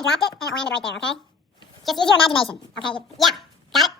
I dropped it and it landed right there, okay? Just use your imagination, okay? Yeah, got it?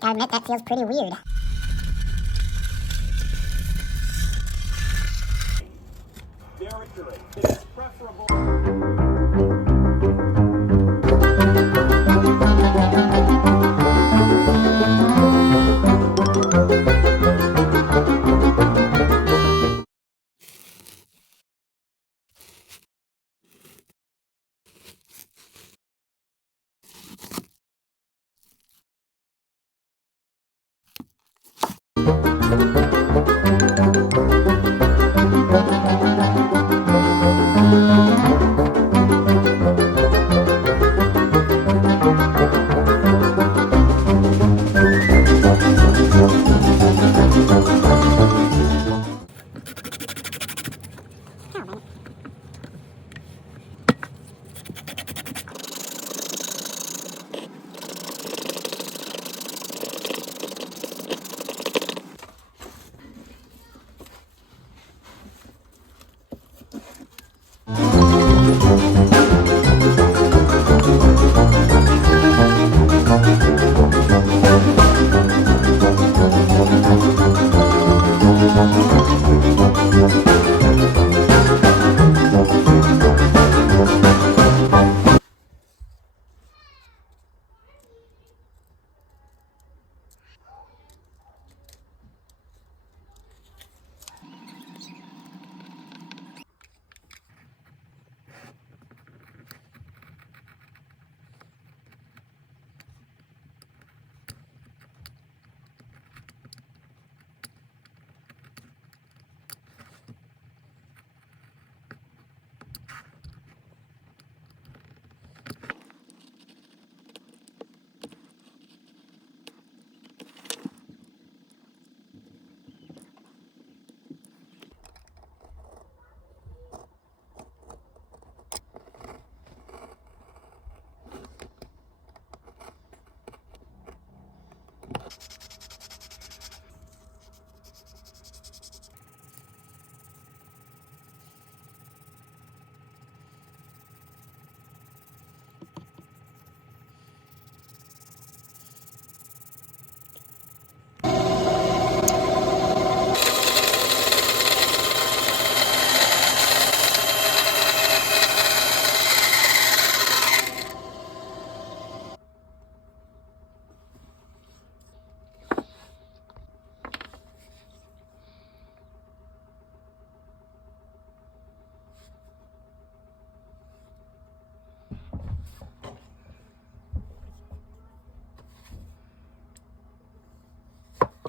Gotta admit, that feels pretty weird. It is preferable.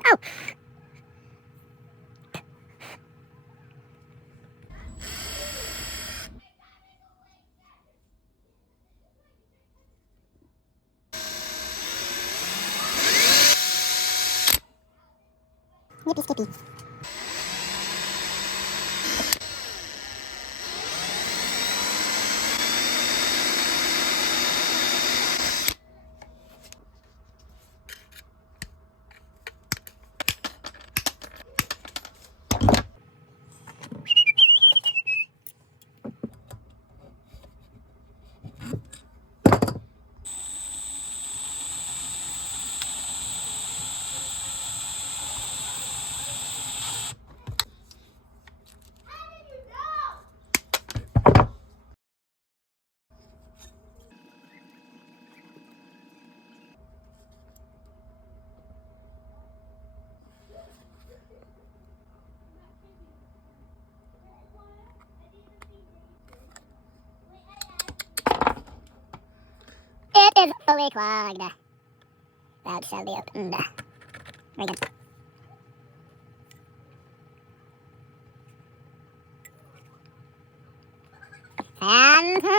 Oh! Nippy skippy. fully clogged. Thou shalt be opened. Very good. Fantastic.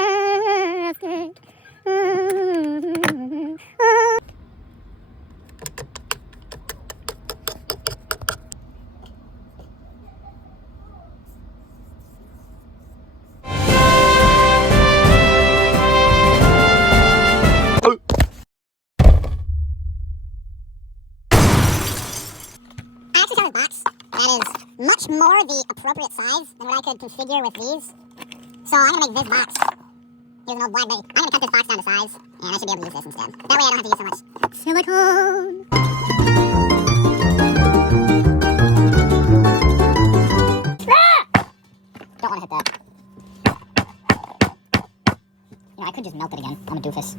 I actually found this box that is much more the appropriate size than what I could configure with these. So I'm gonna make this box. Here's an old wide blade. I'm gonna cut this box down to size, and I should be able to use this instead. That way I don't have to use so much silicone. Don't want to hit that. You know, I could just melt it again. I'm a doofus.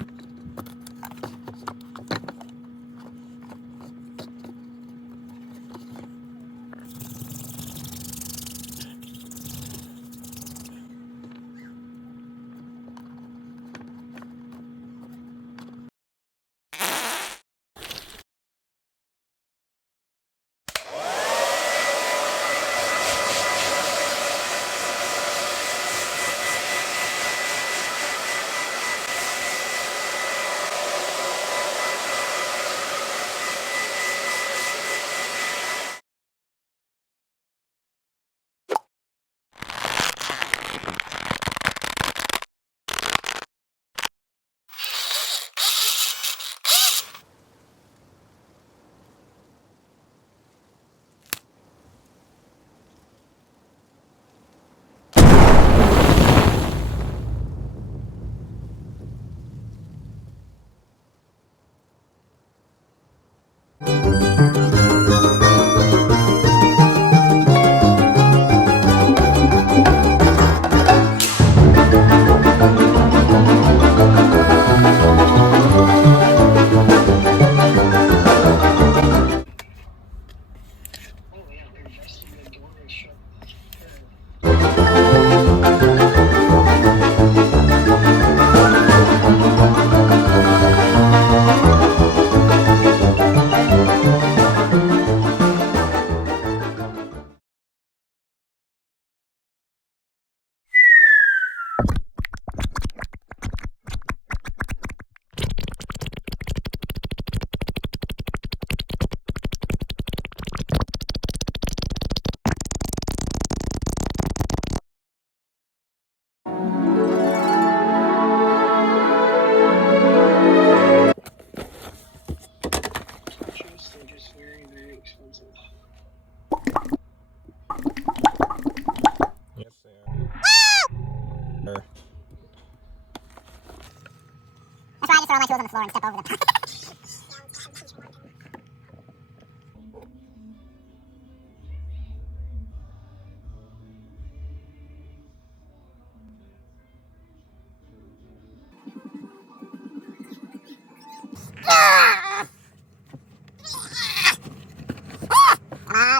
That's why I just throw all my tools on the floor and step over them.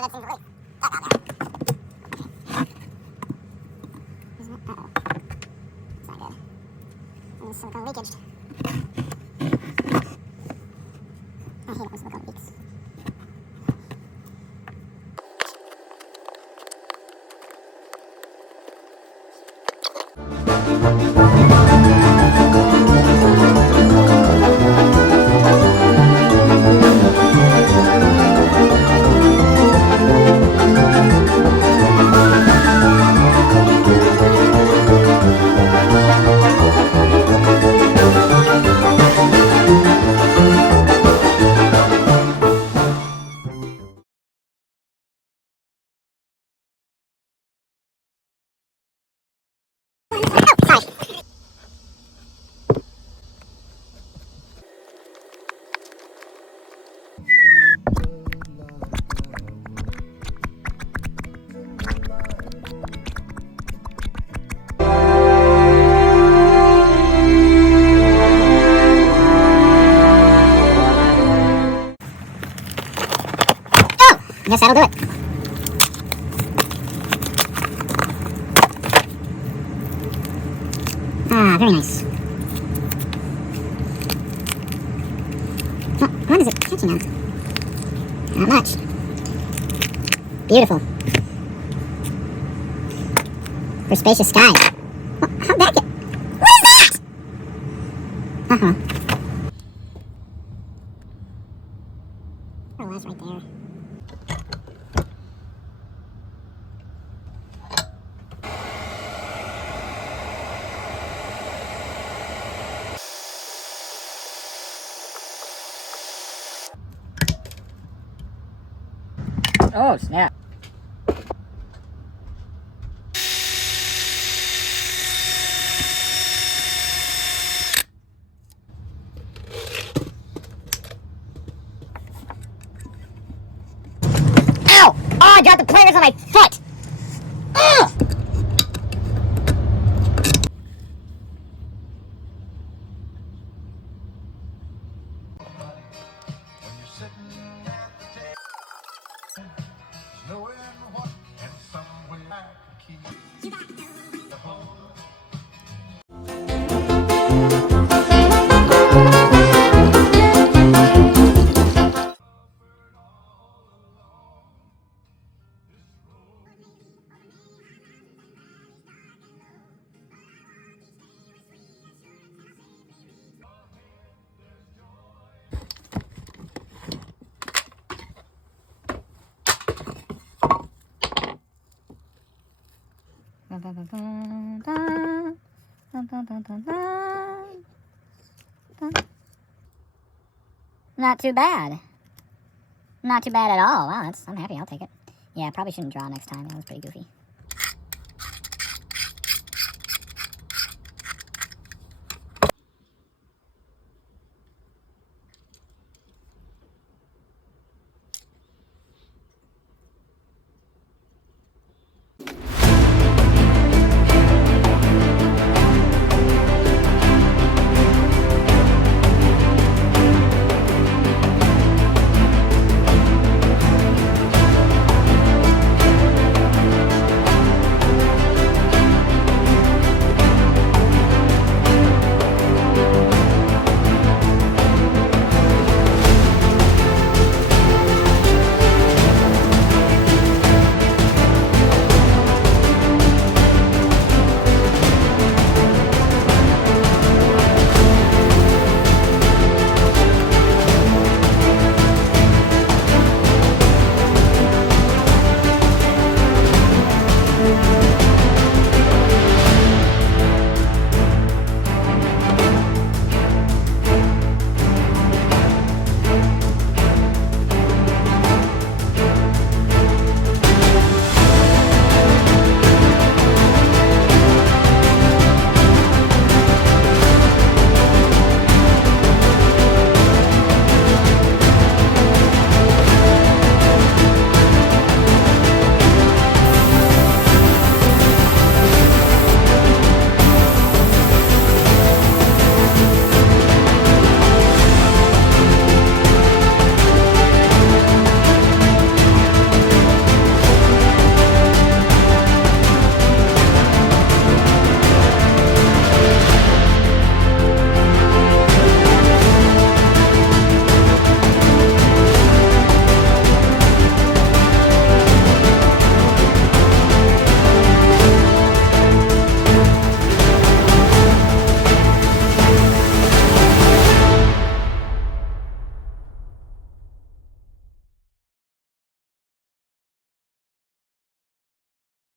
That seems right. Uh-oh. It's not good. And silicone leakage. I hate it when silicone leaks. I guess that'll do it. Ah, very nice. touching on? Not much. Beautiful. For spacious skies. Well, how'd that get... What is that? Uh-huh. There it was right there. Oh, snap. Ow! Oh, I got the pliers on my foot! Ugh! Not too bad. Not too bad at all. Wow, I'm happy. I'll take it. Yeah, probably shouldn't draw next time. That was pretty goofy.